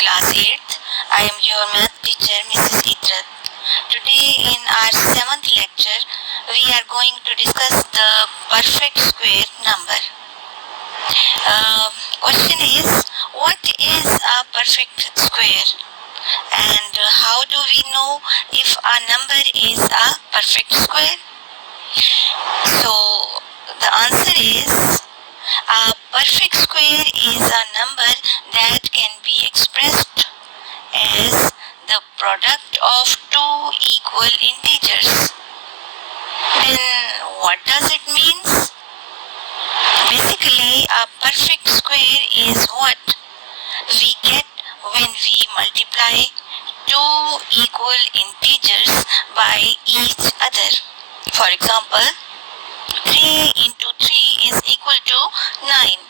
Class 8th. I am your math teacher, Mrs. Idrat. Today in our 7th lecture, we are going to discuss the perfect square number. Question is, what is a perfect square? And how do we know if a number is a perfect square? So, the answer is, a perfect square is a number that can be expressed as the product of two equal integers. Then what does it mean? Basically, a perfect square is what we get when we multiply two equal integers by each other. For example, 3 into 3 is equal to 9.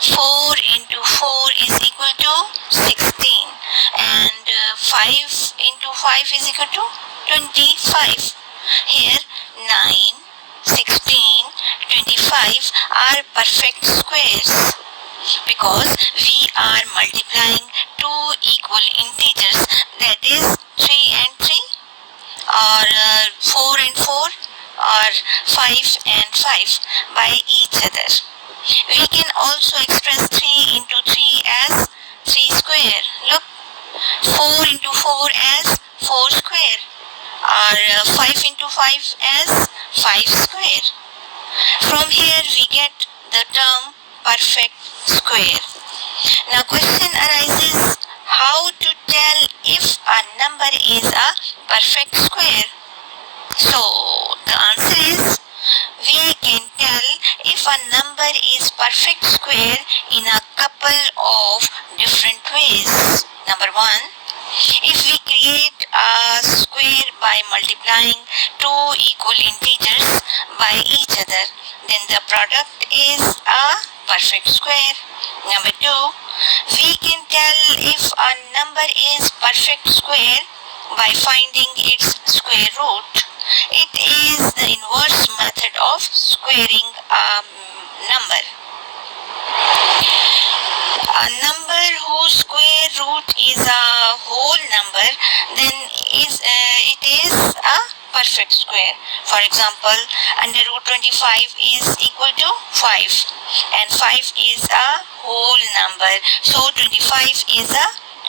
4 into 4 is equal to 16. And 5 into 5 is equal to 25. Here 9, 16, 25 are perfect squares because we are multiplying two equal integers, that is 3 and 3 or 4 and 4 or 5 and 5 by each other. We can also express 3 into 3 as 3 square. Look, 4 into 4 as 4 square or 5 into 5 as 5 square. From here we get the term perfect square. Now question arises, how to tell if a number is a perfect square? So the answer is, we can tell if a number is perfect square in a couple of different ways. Number 1, if we create a square by multiplying two equal integers by each other, then the product is a perfect square. Number 2, we can tell if a number is perfect square by finding its square root. It is the inverse method of squaring a number. A number whose square root is a whole number, then it is a perfect square. For example, under root 25 is equal to 5 and 5 is a whole number, so 25 is a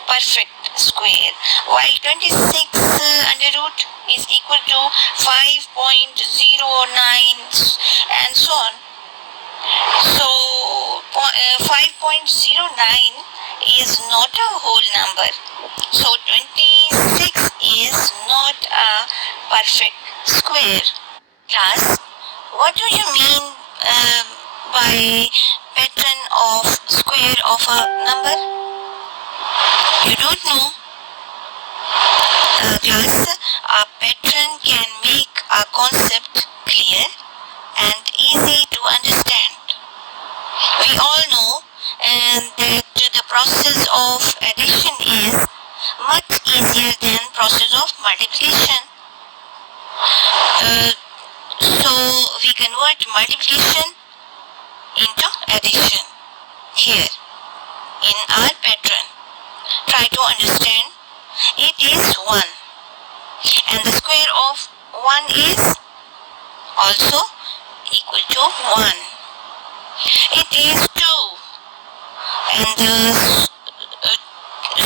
perfect square, while 26 under root is equal to 5.09 and so on. So 5.09 is not a whole number, so 26 is not a perfect square. Class, what do you mean by pattern of square of a number? You don't know? Class, a pattern can make a concept clear and easy to understand. We all know that the process of addition is much easier than process of multiplication. So we convert multiplication into addition here in our pattern. Try to understand. It is 1 and the square of 1 is also equal to 1. It is 2 and the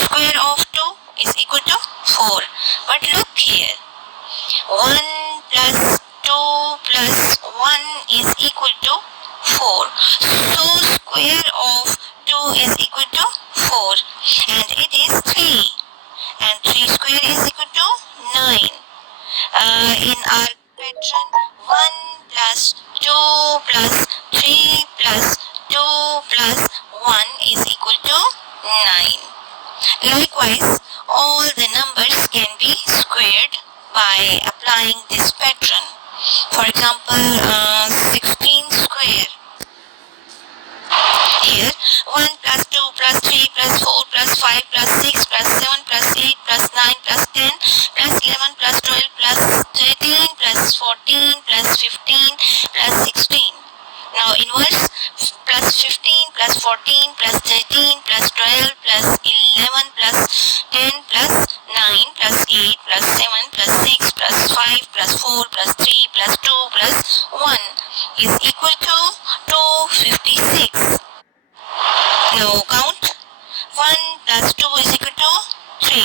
square of 2 is equal to 4. But look here, 1 plus 2 plus 1 is equal to 4. So square of 2 is equal to 4 and it is 3 and 3 square is equal to 9. In our pattern, 1 plus 2 plus 3 plus 2 plus 1 is equal to 9. Likewise, all the numbers can be squared by applying this pattern. For example, 16 square. Here, 1 plus 2 plus 3 plus 4 plus 5 plus 6 plus 7 plus 8 plus 9 plus 10 plus 11 plus 12 plus 13 plus 14 plus 15 plus 16. Now inverse, plus 15 plus 14 plus 13 plus 12 plus 11 1 plus 2 is equal to 3.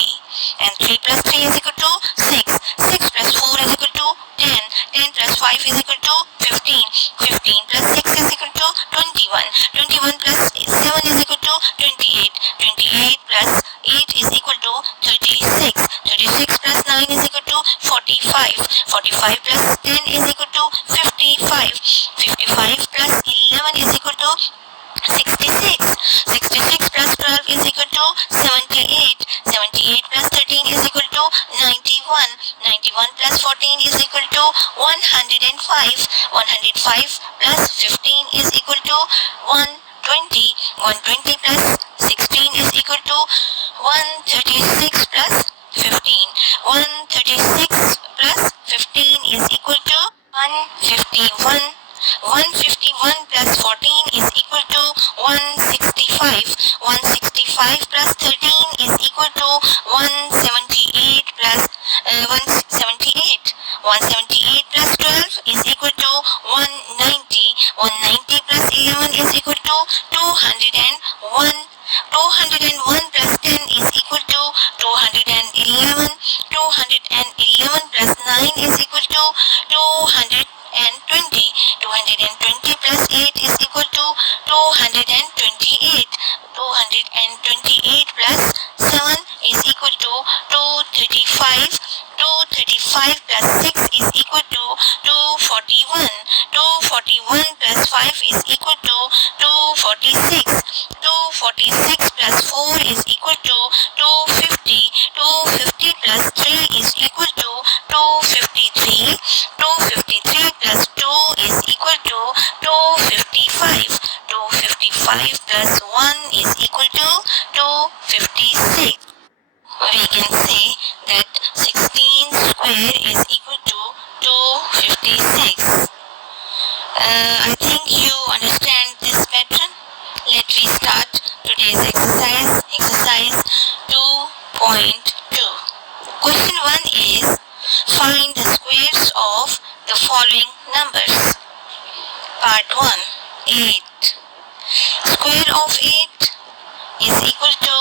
And 3 plus 3 is equal to 6. 6 plus 4 is equal to 10. 10 plus 5 is equal to 15. 15 plus 6 is equal to 21. 21 plus 7 is equal to 28. 28 plus 8 is equal to 36. 36 plus 9 is equal to 45. 45 plus 10 is equal to 55. 55 plus 11 is equal to 66. 66 plus 12 is equal to 78. 78 plus 13 is equal to 91. 91 plus 14 is equal to 105. 105 plus 15 is equal to 120. 120 plus 16 is equal to 136 plus 15. 136 plus 15 is equal to 151. 151 plus 14 is equal to 165. 165 plus 13 is equal to 178 plus 178. 178 plus 12 is equal to 190. 190 plus 11 is equal to 201. 201 plus 10 is equal to 211. 211 plus 9 is equal to 220. 220 plus 8 is equal to 228. 228 plus 7 is equal to 235. 235 plus 6 is equal to 241. 241 plus 5 is equal to 246. 246 plus 4 is equal to 250. 250 plus 3 is equal to 253. 253 plus 2 is equal to 255. 255 plus 1 is equal to 256. We can say that 16 square is equal to 256. I think you understand this pattern. Let me start today's exercise. Exercise 2.2. Question 1 is, find the squares of the following numbers. Part 1. 8. Square of 8 is equal to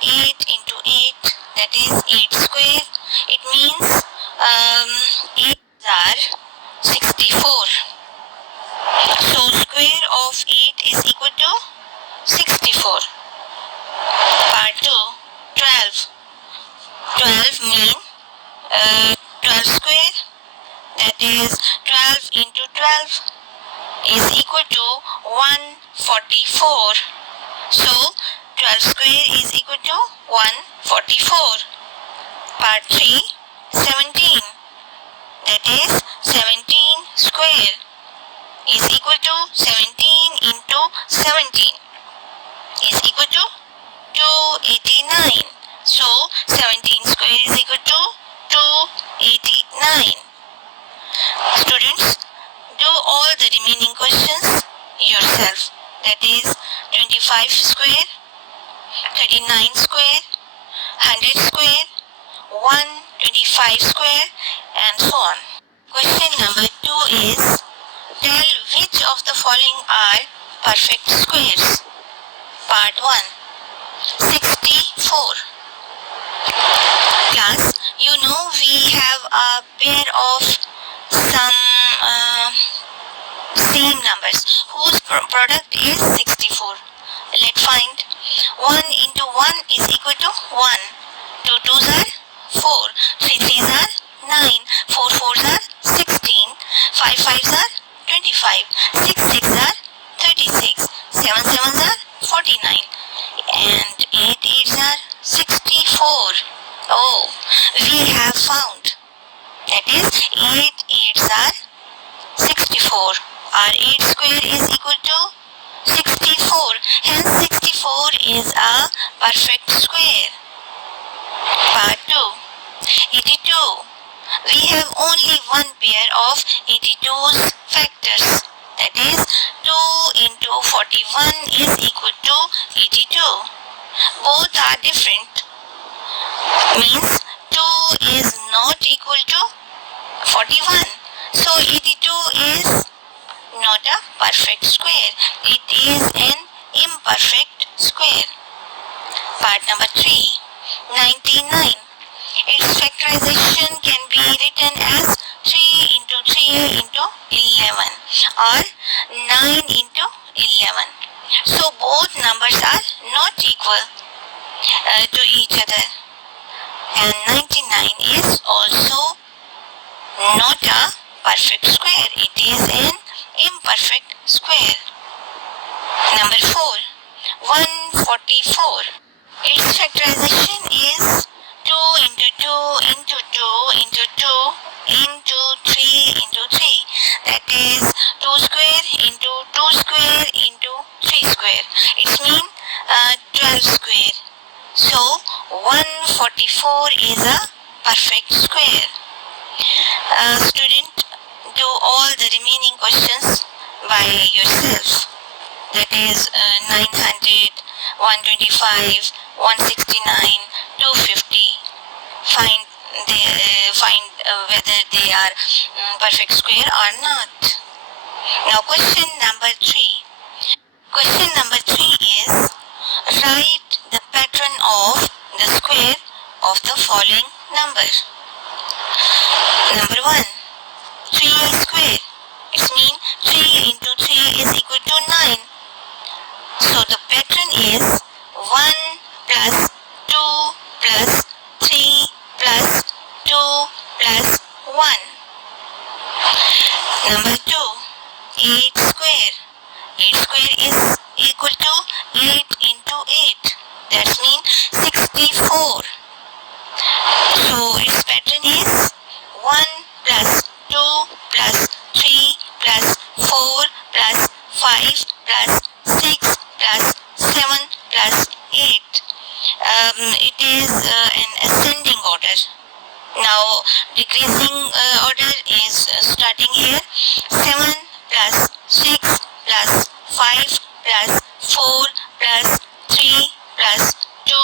8 into 8, that is 8 square. It means 8 are 64. So square of 8 is equal to 64. Part 2. 12. 12 mean 12 square, that is 12 into 12 is equal to 144. So 12 square is equal to 144. Part 3. 17, that is 17 square is equal to 17 into 17 is equal to 289. So 17 square is equal to 289. Students, do all the remaining questions yourself. That is 25 square, 39 square, 100 square, 125 square, and so on. Question number 2 is, tell which of the following are perfect squares. Part 1. 64. Class, you know we have a pair of some same numbers whose product is 64. Let's find. 1 into 1 is equal to 1. 2 2s are 4. 3 3s are 9. 4 4s are 16. 5 5s are 25. 6 6 are 36. 7 7s are 49. And 8 8s are 64. Oh, we have found. That is 8 8s are 64. Our 8 square is equal to 64. Hence 64 is a perfect square. Part 2. 82. We have only one pair of 82's factors. That is 2 into 41 is equal to 82. Both are different. Means 2 is not equal to 41. So 82 is not a perfect square. It is an imperfect square. Part number 3. 99. Its factorization can be written as 3 into 3 into 11 or 9 into 11. So both numbers are not equal to each other, and 99 is also not a perfect square. It is an imperfect square. Number 4. 144. Its factorization is 2 into 2 into 2 into 2 into 3 into 3. That is 2 square into 2 square into 3 square. It means 12 square. So 144 is a perfect square. Student, do all the remaining questions by yourself. That is 900, 125, 169, 250. Find whether they are perfect square or not. Now question number 3. Question number 3 is, write the pattern of the square of the following numbers. Number 1. 3 square. It means 3 into 3 is equal to 9. So the pattern is 1 plus 2 plus 3 plus 2 plus 1. Number 2. 8 square. 8 square is equal to 8 into 8. That means 64. So its pattern is 1 plus 2 plus 3 plus 4 plus 5 plus 6 plus 7 plus 8. It is an ascending order. Now decreasing order is starting here. 7 plus 6 plus 5 plus 4 plus 3 plus 2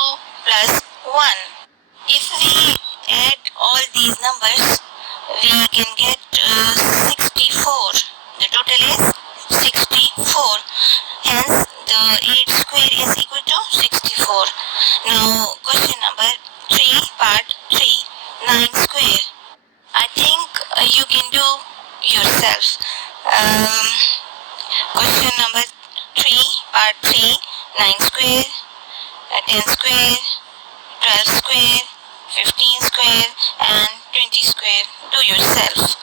plus 1. If we add all these numbers, we can get 64. The total is 64. Hence, the 8 square is equal to 64. Now, question number 3, part 3, 9 square. I think you can do yourself. Question number 3, part 3, 9 square, 10 square, 12 square, 15 square and 20 square. Do yourself.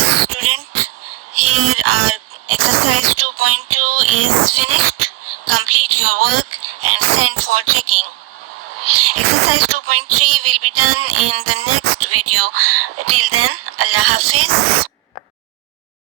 Student, here our exercise 2.2 is finished. Complete your work and send for checking. Exercise 2.3 will be done in the next video. Till